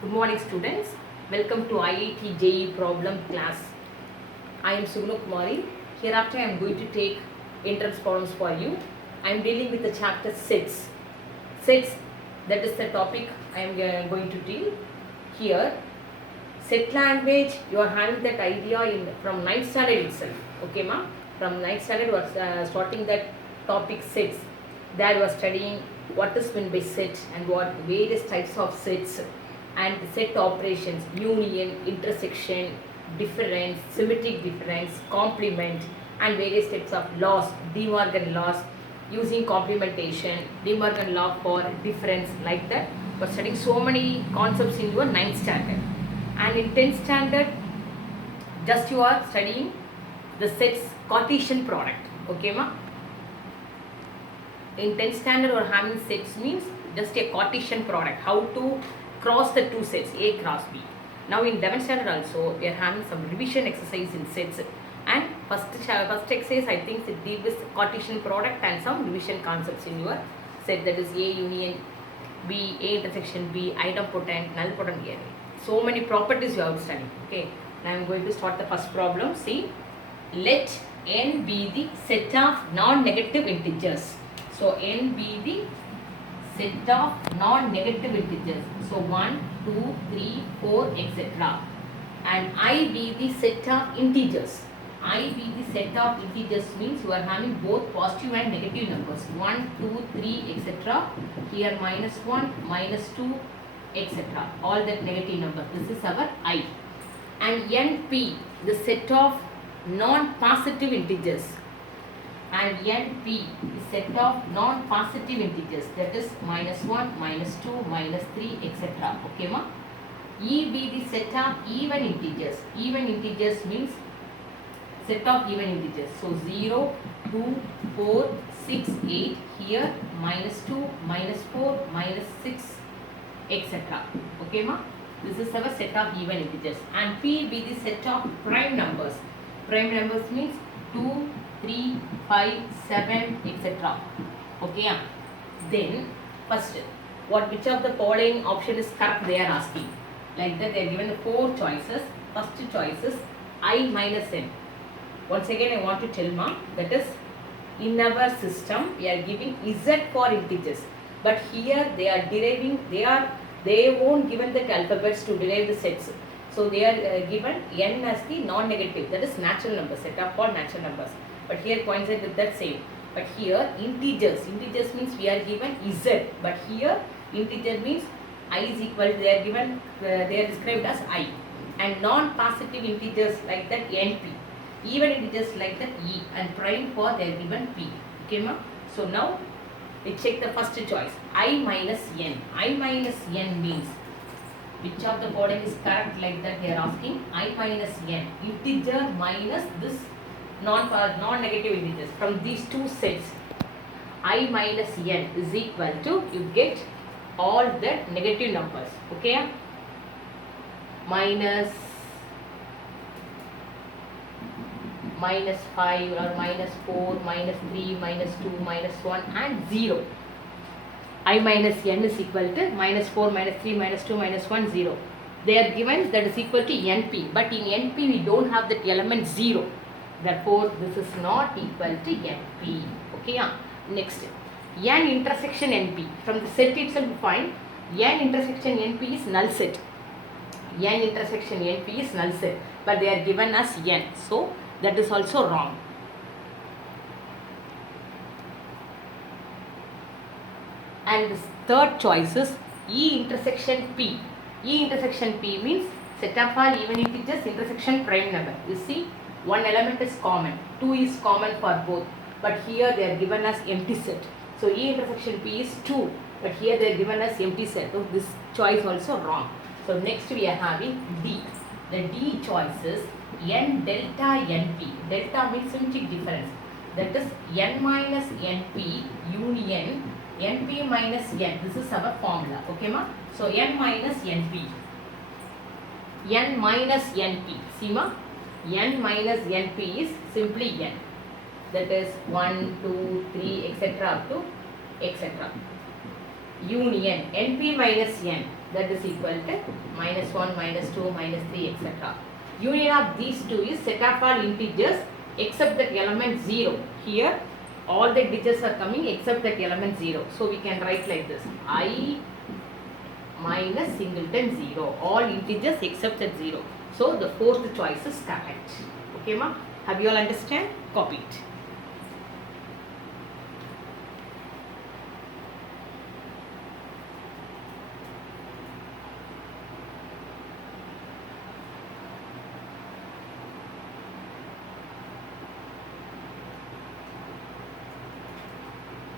Good morning, students. Welcome to IIT JEE problem class. I am Sugna Kumari. Hereafter, I am going to take entrance problems for you. I am dealing with the chapter 6. 6, that is the topic I am going to deal here. Set language, you are having that idea from 9th standard itself. Okay, ma? From 9th standard, was starting that topic 6. There you are studying what is meant by set and what various types of sets and set operations, union, intersection, difference, symmetric difference, complement, and various types of laws, De Morgan laws, using complementation, De Morgan law for difference, like that. We are studying so many concepts in your 9th standard. And in 10th standard, just you are studying the sets Cartesian product. Okay, ma? In 10th standard, or having sets means just a Cartesian product. How to cross the two sets, A cross B. Now in 11th standard also, we are having some revision exercise in sets. And first exercise, I think it deals with Cartesian product and some revision concepts in your set. That is A union B, A intersection B, idempotent, nilpotent A. So many properties you have to study. Okay. Now I am going to start the first problem. See, let n be the set of non-negative integers. So n be the set of non-negative integers. So 1, 2, 3, 4, etc. And I be the set of integers. I be the set of integers means you are having both positive and negative numbers. 1, 2, 3, etc. Here -1, -2, etc. All that negative number. This is our I. And NP, the set of non-positive integers. And NP is set of non-positive integers, that is -1, -2, -3, etc. Okay, ma? E be the set of even integers. Even integers means set of even integers. So 0, 2, 4, 6, 8. Here -2, -4, -6, etc. Okay, ma? This is our set of even integers. And P be the set of prime numbers. Prime numbers means 2, 3, 5, 7, etc. Okay, yeah. Then first, which of the following option is correct? They are asking. Like that, they are given the 4 choices. First choice is I minus n. Once again, I want to tell ma, that is in our system we are giving z for integers, but here they are deriving. They won't given the alphabets to derive the sets. So they are given n as the non-negative, that is natural numbers, set up for natural numbers. But here coincide with that same. But here integers means we are given z. But here integer means I is equal to, they are given, they are described as I. And non-positive integers like that NP. Even integers like that E. And prime for they are given P. Okay, ma? So now we check the first choice. I minus n. I minus n means which of the following is correct, like that they are asking. I minus n. Integer minus this non-negative integers. From these two sets, I minus n is equal to, you get all the negative numbers. Okay? -5 or -4, -3, -2, -1 and 0. I minus n is equal to -4, -3, -2, -1, 0. They are given that is equal to NP. But in NP we don't have that element 0. Therefore, this is not equal to NP. Okay, yeah. Next, n intersection NP. From the set itself, we find n intersection NP is null set. N intersection NP is null set, but they are given as n. So, that is also wrong. And the third choice is E intersection P. E intersection P means set of all even integers intersection prime number. You see, one element is common, 2 is common for both, but here they are given as empty set. So E intersection P is 2, but here they are given as empty set. So this choice also wrong. So next we are having D. The D choice is N delta NP. Delta means symmetric difference. That is N minus NP union NP minus N. This is our formula. Okay, ma? So N minus NP. N minus NP. See, ma? N minus NP is simply N. That is 1, 2, 3, etc. up to etc. union np minus n, that is equal to minus 1, minus 2, minus 3, etc. Union of these two is set of all integers except that element 0. Here all the digits are coming except that element 0. So we can write like this: I minus singleton 0. All integers except that 0. So the fourth choice is correct. Okay, ma? Have you all understand? Copy it.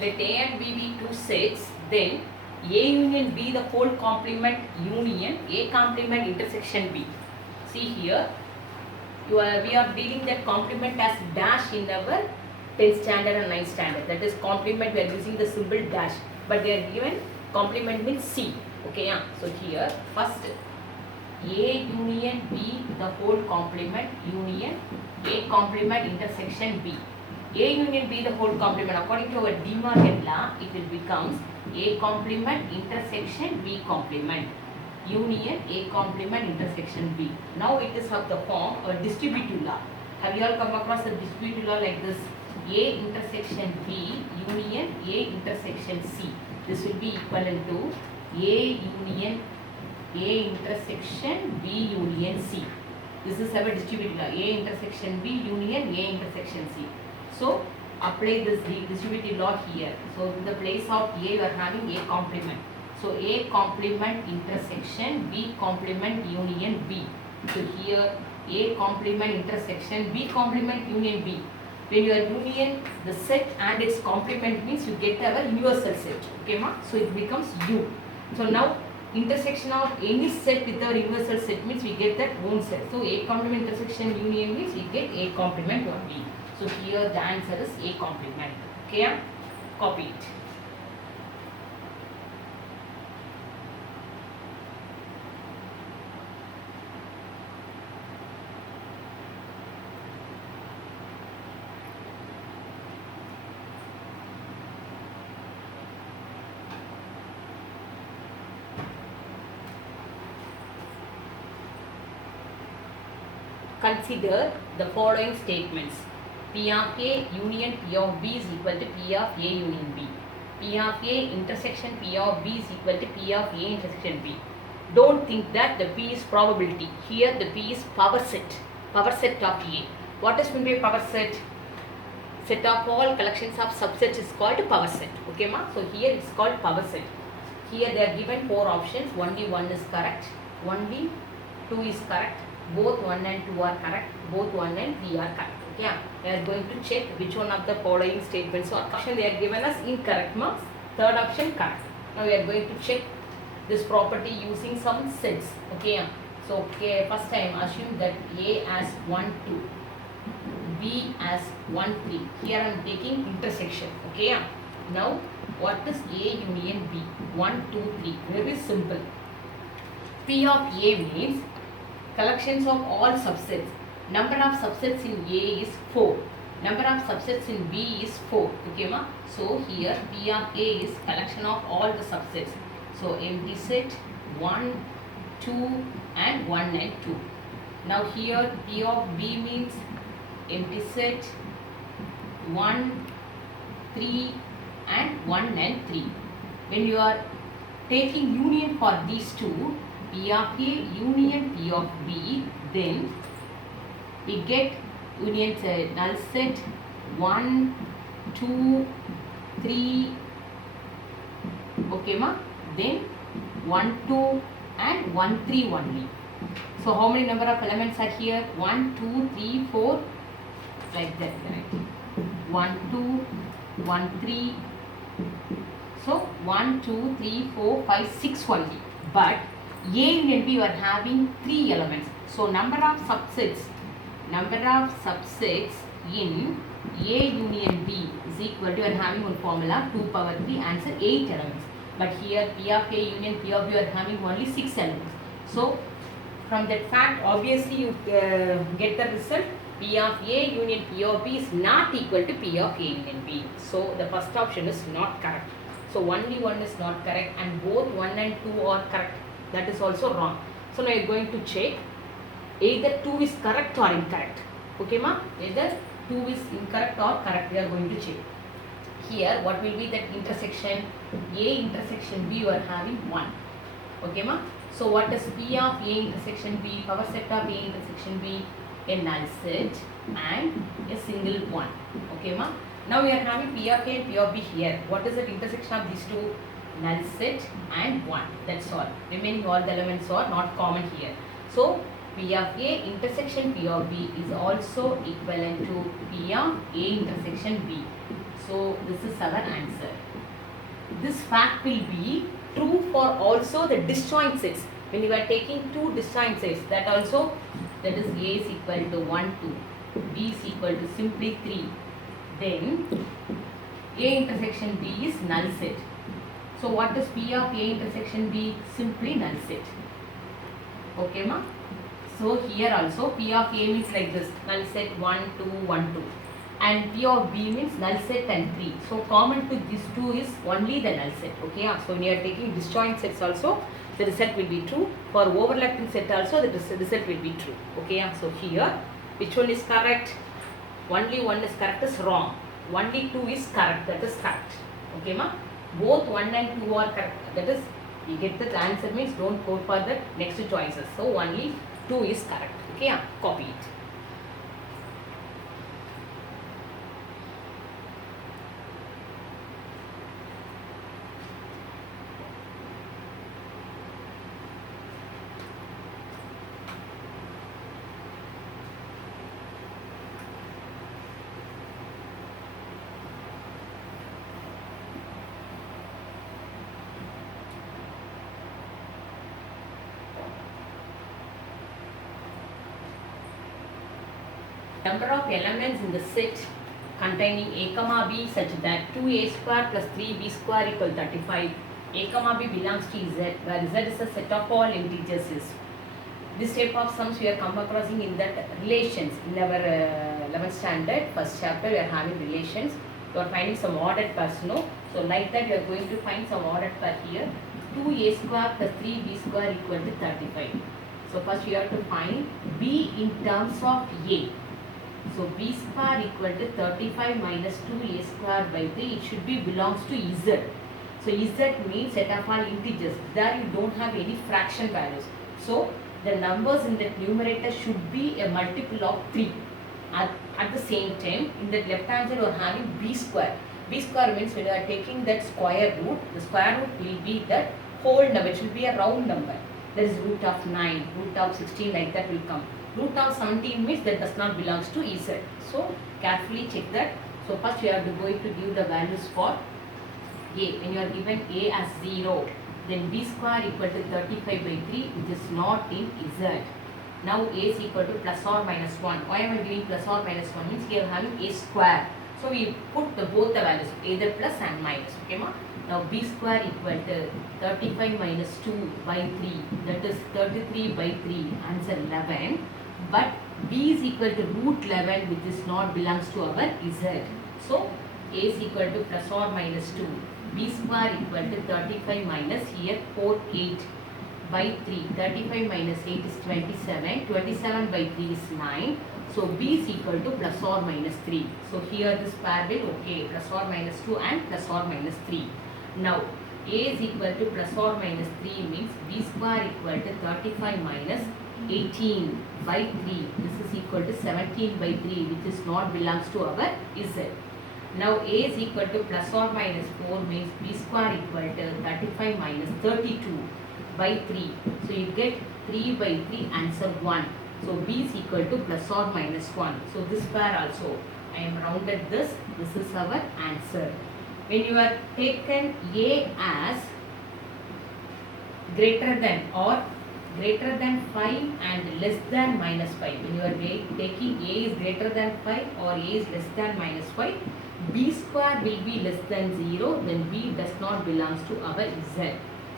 Let A and B be two sets, then A union B the whole complement union A complement intersection B. See here, we are dealing that complement as dash in our 10th standard and 9th standard. That is complement, we are using the symbol dash, but they are given complement means C. Okay, yeah. So here first A union B the whole complement union A complement intersection B. A union B the whole complement, according to our De Morgan law, it will becomes A complement intersection B complement union A complement intersection B. Now it is of the form a distributive law. Have you all come across a distributive law like this? A intersection B union A intersection C. This will be equivalent to A union A intersection B union C. This is our distributive law. A intersection B union A intersection C. So apply this distributive law here. So in the place of A you are having A complement. So A complement intersection B complement union B. So here A complement intersection B complement union B. When you are union the set and its complement means you get our universal set. Okay ma? So it becomes U. So now intersection of any set with our universal set means we get that own set. So A complement intersection union means we get A complement or B. So here the answer is A complement. Okay, copy it. Consider the following statements. P of A union P of B is equal to P of A union B. P of A intersection P of B is equal to P of A intersection B. Don't think that the P is probability. Here the P is power set of A. What is meant by power set? Set of all collections of subsets is called power set. Okay ma? So here it's called power set. Here they are given 4 options. Only 1 is correct. Only 2 is correct. Both 1 and 2 are correct. Both 1 and 3 are correct. Yeah, we are going to check which one of the following statements are correct. They are given us incorrect marks. Third option correct. Now we are going to check this property using some sets. Okay, so okay, first time assume that A as 1, 2, B as 1, 3. Here I am taking intersection. Okay, now what is A union B? 1, 2, 3. Very simple. P of A means collections of all subsets. Number of subsets in A is 4. Number of subsets in B is 4. Okay ma? So here P of A is collection of all the subsets. So empty set 1, 2 and 1 and 2. Now here P of B means empty set 1, 3 and 1 and 3. When you are taking union for these two, P of A union P of B, then we get union set, null set 1, 2, 3, okay ma? Then 1, 2 and 1, 3 only. So how many number of elements are here? 1, 2, 3, 4, like that, right? 1, 2, 1, 3. So 1, 2, 3, 4, 5, 6 only. But A union B you are having 3 elements. So number of subsets in A union B is equal to, you are having one formula 2 power 3, answer 8 elements. But here P of A union P of B you are having only 6 elements. So from that fact obviously you get the result P of A union P of B is not equal to P of A union B. So the first option is not correct. So only one is not correct and both 1 and 2 are correct. That is also wrong. So now you are going to check either 2 is correct or incorrect. Okay ma? Either 2 is incorrect or correct. We are going to check. Here what will be that intersection? A intersection B you are having 1. Okay ma? So what is P of A intersection B? Power set of A intersection B? A null set and a single one. Okay ma? Now we are having P of A and P of B here. What is the intersection of these two? Null set and 1. That's all. Remaining all the elements are not common here. So P of A intersection P of B is also equivalent to P of A intersection B. So this is our answer. This fact will be true for also the disjoint sets. When you are taking two disjoint sets, that also, that is A is equal to 1, 2, B is equal to simply 3. Then A intersection B is null set. So what is P of A intersection B? Simply null set. Okay ma? So here also P of A means like this, null set 1, 2, 1, 2. And P of B means null set and 3. So common to these two is only the null set. Okay, so when you are taking disjoint sets also, the result will be true. For overlapping set also, the result will be true. Okay, so here which one is correct? Only one is correct is wrong. Only 2 is correct, that is correct. Okay ma? Both 1 and 2 are correct. That is, you get the answer means don't go for the next choices. So only 2 is correct. Okay, copy it. Number of elements in the set containing A comma B such that 2A square plus 3B square equal 35. A comma B belongs to Z, where Z is a set of all integers. This type of sums we are come across in that relations. In our 11th standard, first chapter, we are having relations. You are finding some ordered pairs, no? So like that, you are going to find some ordered pair here. 2A square plus 3B square equal to 35. So first you have to find B in terms of A. So B square equal to 35 minus 2A square by 3. It should be belongs to Z. So Z means set of all integers. There you don't have any fraction values. So the numbers in the numerator should be a multiple of 3. At the same time, in the left hand side you are having B square. B square means when you are taking that square root, the square root will be that whole number. It should be a round number. There is root of 9, root of 16, like that will come. Root of 17 means that does not belongs to Z. So carefully check that. So first we are going to give the values for A. When you are given A as 0, then B square equal to 35 by 3, which is not in Z. Now A is equal to plus or minus 1. Why am I giving plus or minus 1? Means here having A square. So we put both the values, either plus and minus. Okay ma? Now B square equal to 35 minus 2 by 3. That is 33 by 3. Answer 11. But B is equal to root 11, which is not belongs to our Z. So A is equal to plus or minus 2. B square equal to 35 minus here 48 by 3. 35 minus 8 is 27. 27 by 3 is 9. So B is equal to plus or minus 3. So here this pair will okay, plus or minus 2 and plus or minus 3. Now A is equal to plus or minus 3 means B square equal to 35 minus 18 by 3. This is equal to 17 by 3, which is not belongs to our Z. Now A is equal to plus or minus 4 means B square equal to 35 minus 32 by 3. So you get 3 by 3, answer 1. So B is equal to plus or minus 1. So this pair also, I am rounded this. This is our answer. When you are taken A as greater than or greater than 5 and less than minus 5. When you are taking A is greater than 5 or A is less than minus 5, B square will be less than 0, then B does not belongs to our Z.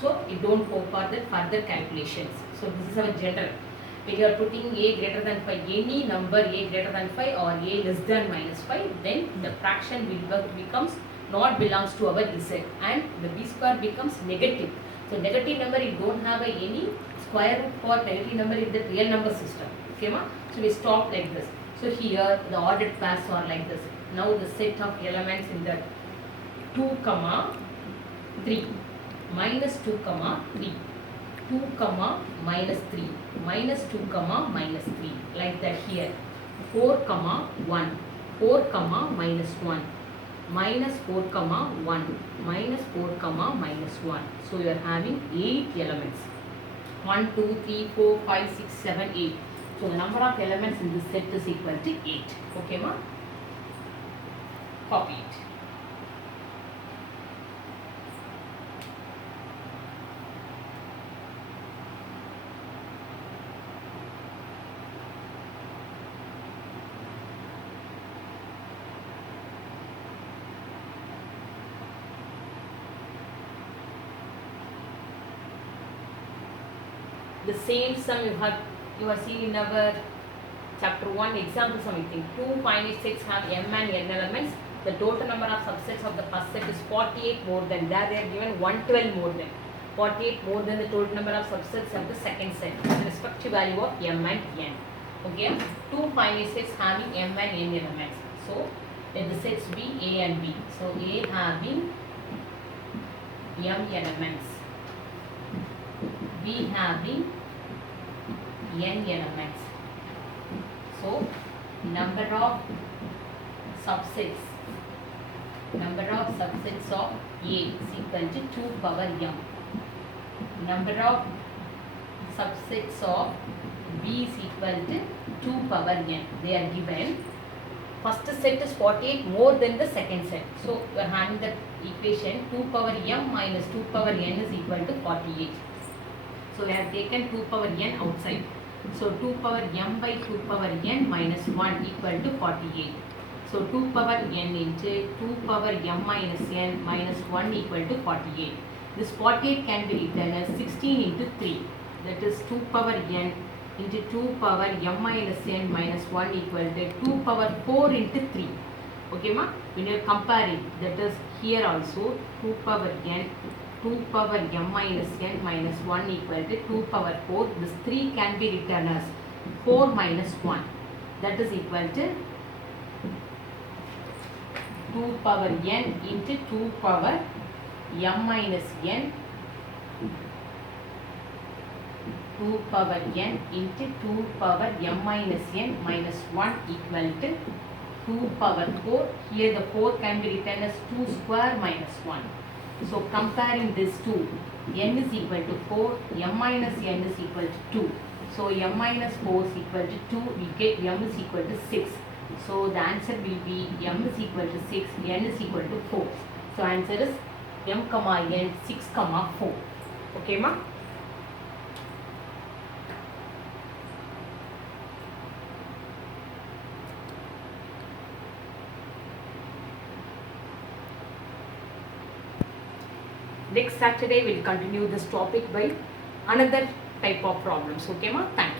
So you don't go for the further calculations. So this is our general. When you are putting A greater than 5, any number A greater than 5 or A less than minus 5, then the fraction will becomes not belongs to our z, and the b square becomes negative. So negative number, it don't have any square root for negative number in the real number system. Okay ma? So we stop like this. So here the ordered pairs are like this. Now the set of elements in the 2 comma 3 minus 2 comma 3, 2 comma minus 3, minus 2 comma minus 3, like that here. 4 comma 1, 4 comma minus 1, minus 4 comma 1, minus 4 comma minus 1. So you are having 8 elements. 1, 2, 3, 4, 5, 6, 7, 8. So the number of elements in this set is equal to 8. Okay ma? Copy it. The same sum you have seen in our chapter 1 example sum. 2 finite sets have m and n elements. The total number of subsets of the first set is 48 more than that. They are given 112 more than 48 more than the total number of subsets of the second set with respective value of m and n. Okay, 2 finite sets having m and n elements. So let the sets be A and B. So A having m elements, B having n elements. So number of subsets of A is equal to 2 power m. Number of subsets of B is equal to 2 power n. They are given. First set is 48 more than the second set. So we are having the equation 2 power m minus 2 power n is equal to 48. So we have taken 2 power n outside. So 2 power m by 2 power n minus 1 equal to 48. So 2 power n into 2 power m minus n minus 1 equal to 48. This 48 can be written as 16 into 3. That is 2 power n into 2 power m minus n minus 1 equal to 2 power 4 into 3. Okay ma? When you are comparing, that is here also 2 power n, 2 power m minus n minus 1 equal to 2 power 4. This 3 can be written as 4 minus 1. That is equal to 2 power n into 2 power m minus n, 2 power n into 2 power m minus n minus 1 equal to 2 power 4. Here the 4 can be written as 2 square minus 1. So comparing this two, n is equal to 4, m minus n is equal to 2. So m minus 4 is equal to 2, we get m is equal to 6. So the answer will be m is equal to 6, n is equal to 4. So answer is m comma n 6 comma 4. Okay ma? Next Saturday we will continue this topic by another type of problems. Okay ma? Thank you.